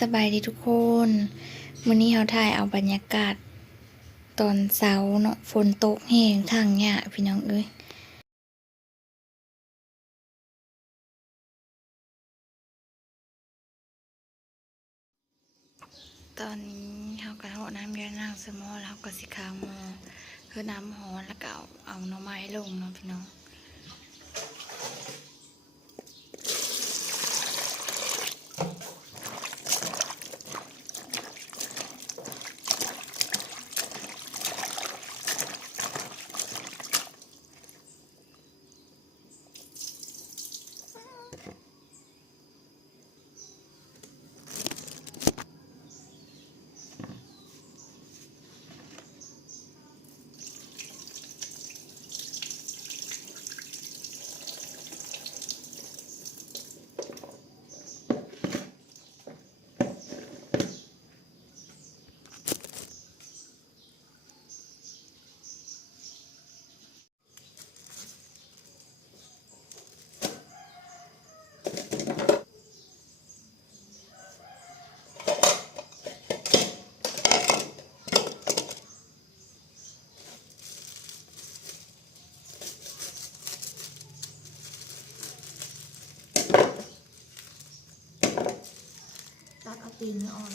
สบายดีทุกคนมื้อนี้เราถ่ายเอาบรรยากาศตอนเช้าเนาะฝนตกแห้งทางหญ้าพี่น้องเอ้ยตอนนี้เราก็เอาน้ำยานางสมอแล้วก็สิขาวหม้อคือน้ำร้อนแล้วก็เอาหน่อไม้ลงเนาะพี่น้องตัดเอาตีนอ่อน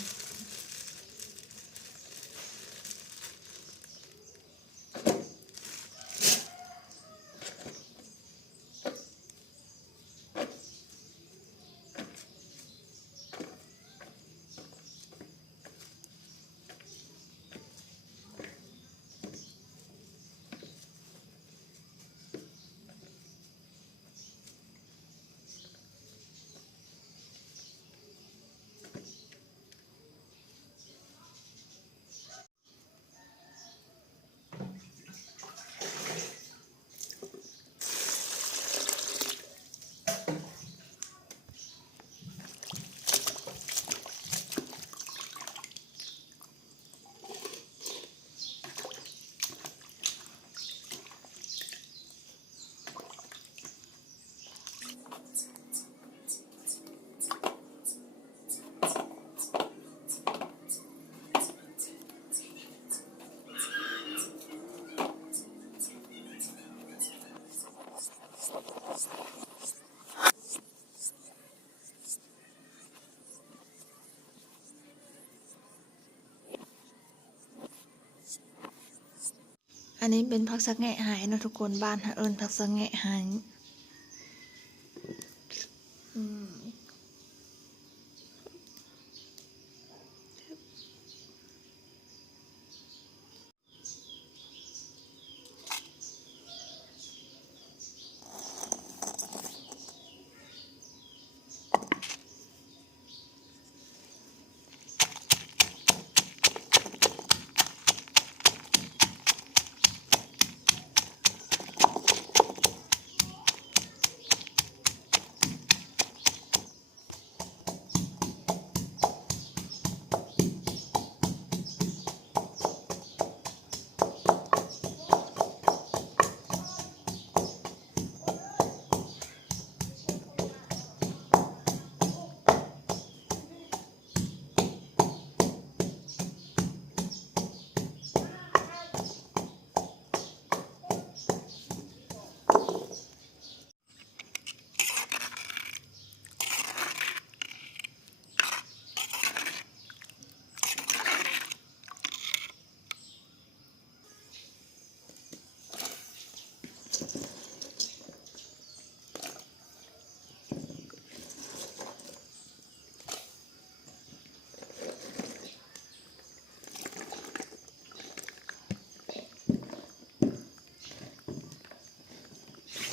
อันนี้เป็นผักสะแงะหายเนาะทุกคนบ้านเอิ้นผักสะแงะหายอืม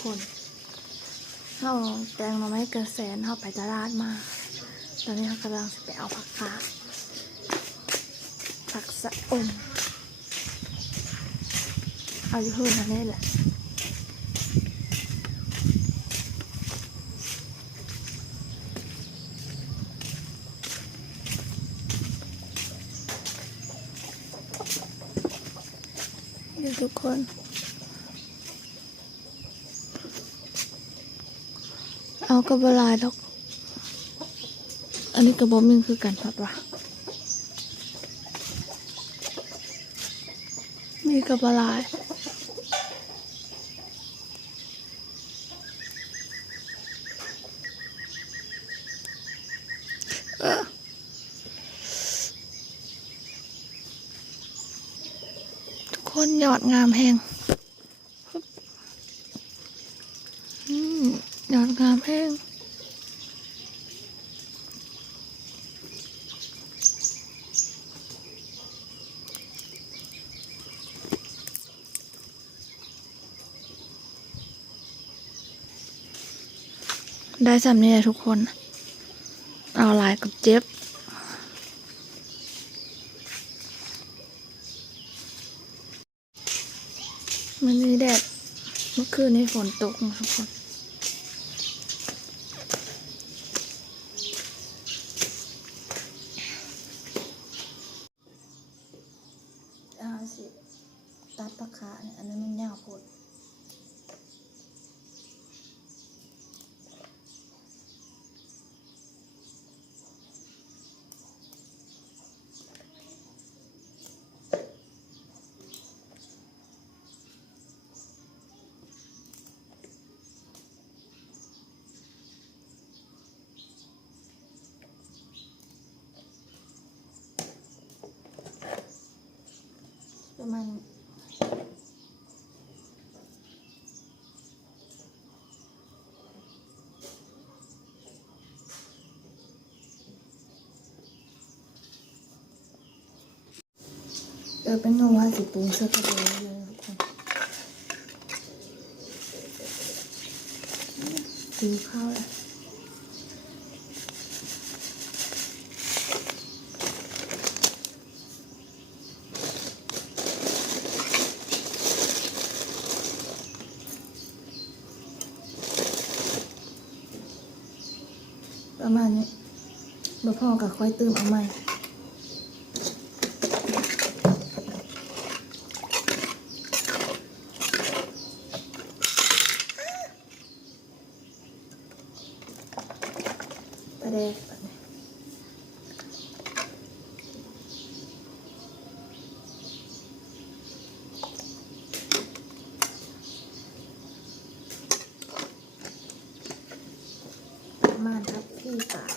คนเราแตงมาไม่เกินแสนเราไปตลาดมาตอนนี้เรากำลังจะไปเอาผักกาดผักสะอมเอาอยู่พื้นนั่นนี่แหละเดี๋ยวทุกคนเอากระบลายดอก นนี้กระบอกมึงคือกันพัดวะมีกระบะลายทุกคนยอดงามแหงยอดงามแห้งได้สำเนียงทุกคนเอาลายกับเจ็บมันมีแดดเมื่อคืนนี้ฝนตกนะทุกคนสิตัดปลาขาเนี่ยอันนั้นมันยาวโพดประมาณเป็นงว่าสิปูเสื้อกระเบนเลยทุกคนดูข้าวเลยประมาณนี้บ่พอกับค่อยเติมเอาใหม่ปลาแดกประมาณครับพี่ตาย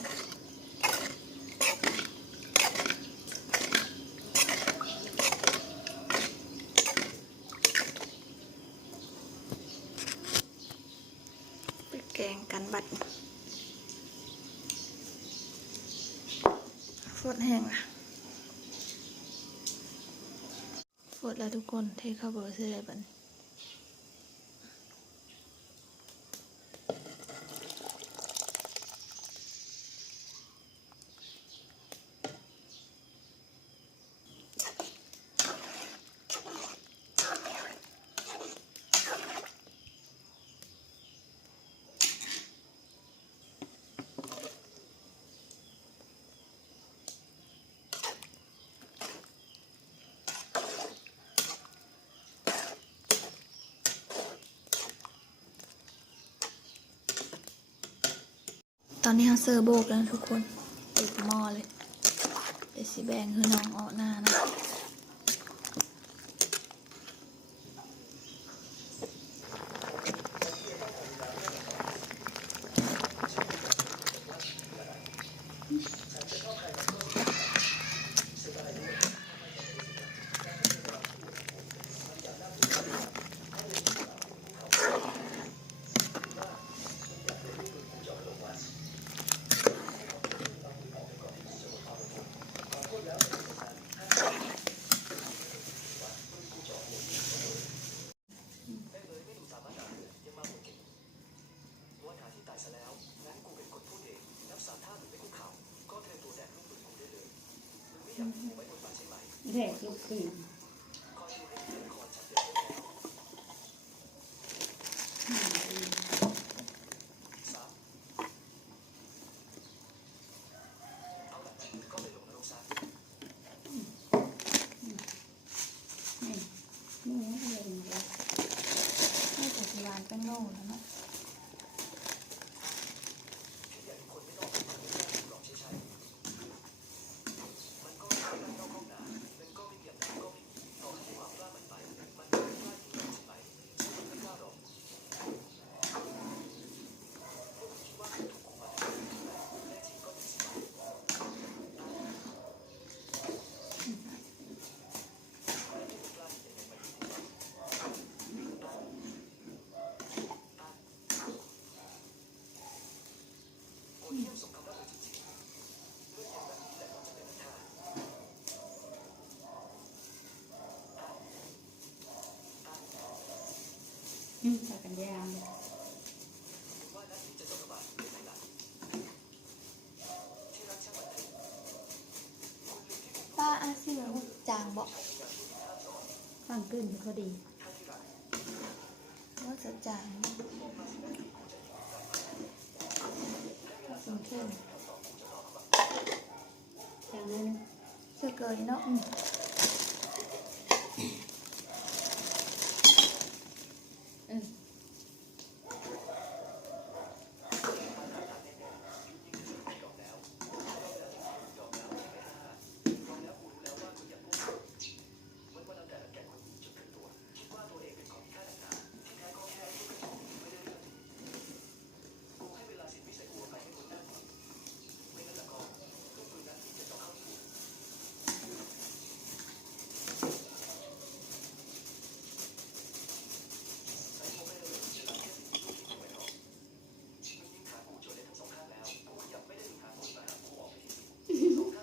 แกงกันบัดฟดแห้งละฟดแล้วทุกคนเทเข้าเบอร์เสื้อบัดตอนนี้เขาเซอร์โบกแล้วทุกคนติดหม้อเลยเดี๋ยวสิแบ่งคือน้องเอาหน้านะแรกลูกปืนนี่ไม่เรียนเลยไม่แต่ที่ร้านเป็นโล่แล้วเนาะ ใส่กันยามเลย ป้าอาเซียจางบอก ตั้งขึ้นพอดี ว่าจะจางสมเข้ม จางนั้น เชื่อเกินเนาะ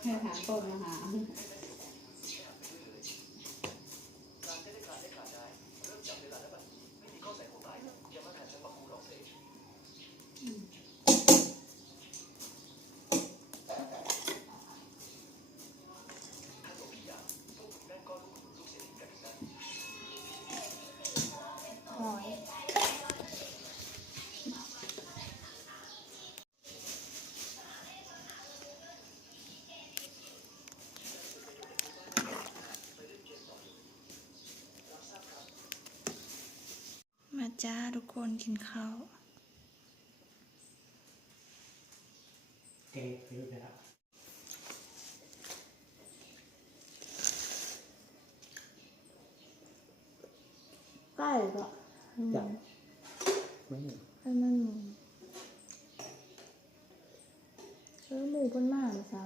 ให้หาต้นมาหาหอยมาจ้าทุกคนกินข้าว เก่งไปดูนะครับ ใกล้ก็ จับไม่ ให้มันหมูหมูเพิ่นมาเช้า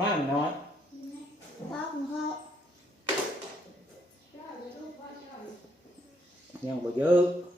ว่างน้อย ป้าของเขา ยังบ่เยอะ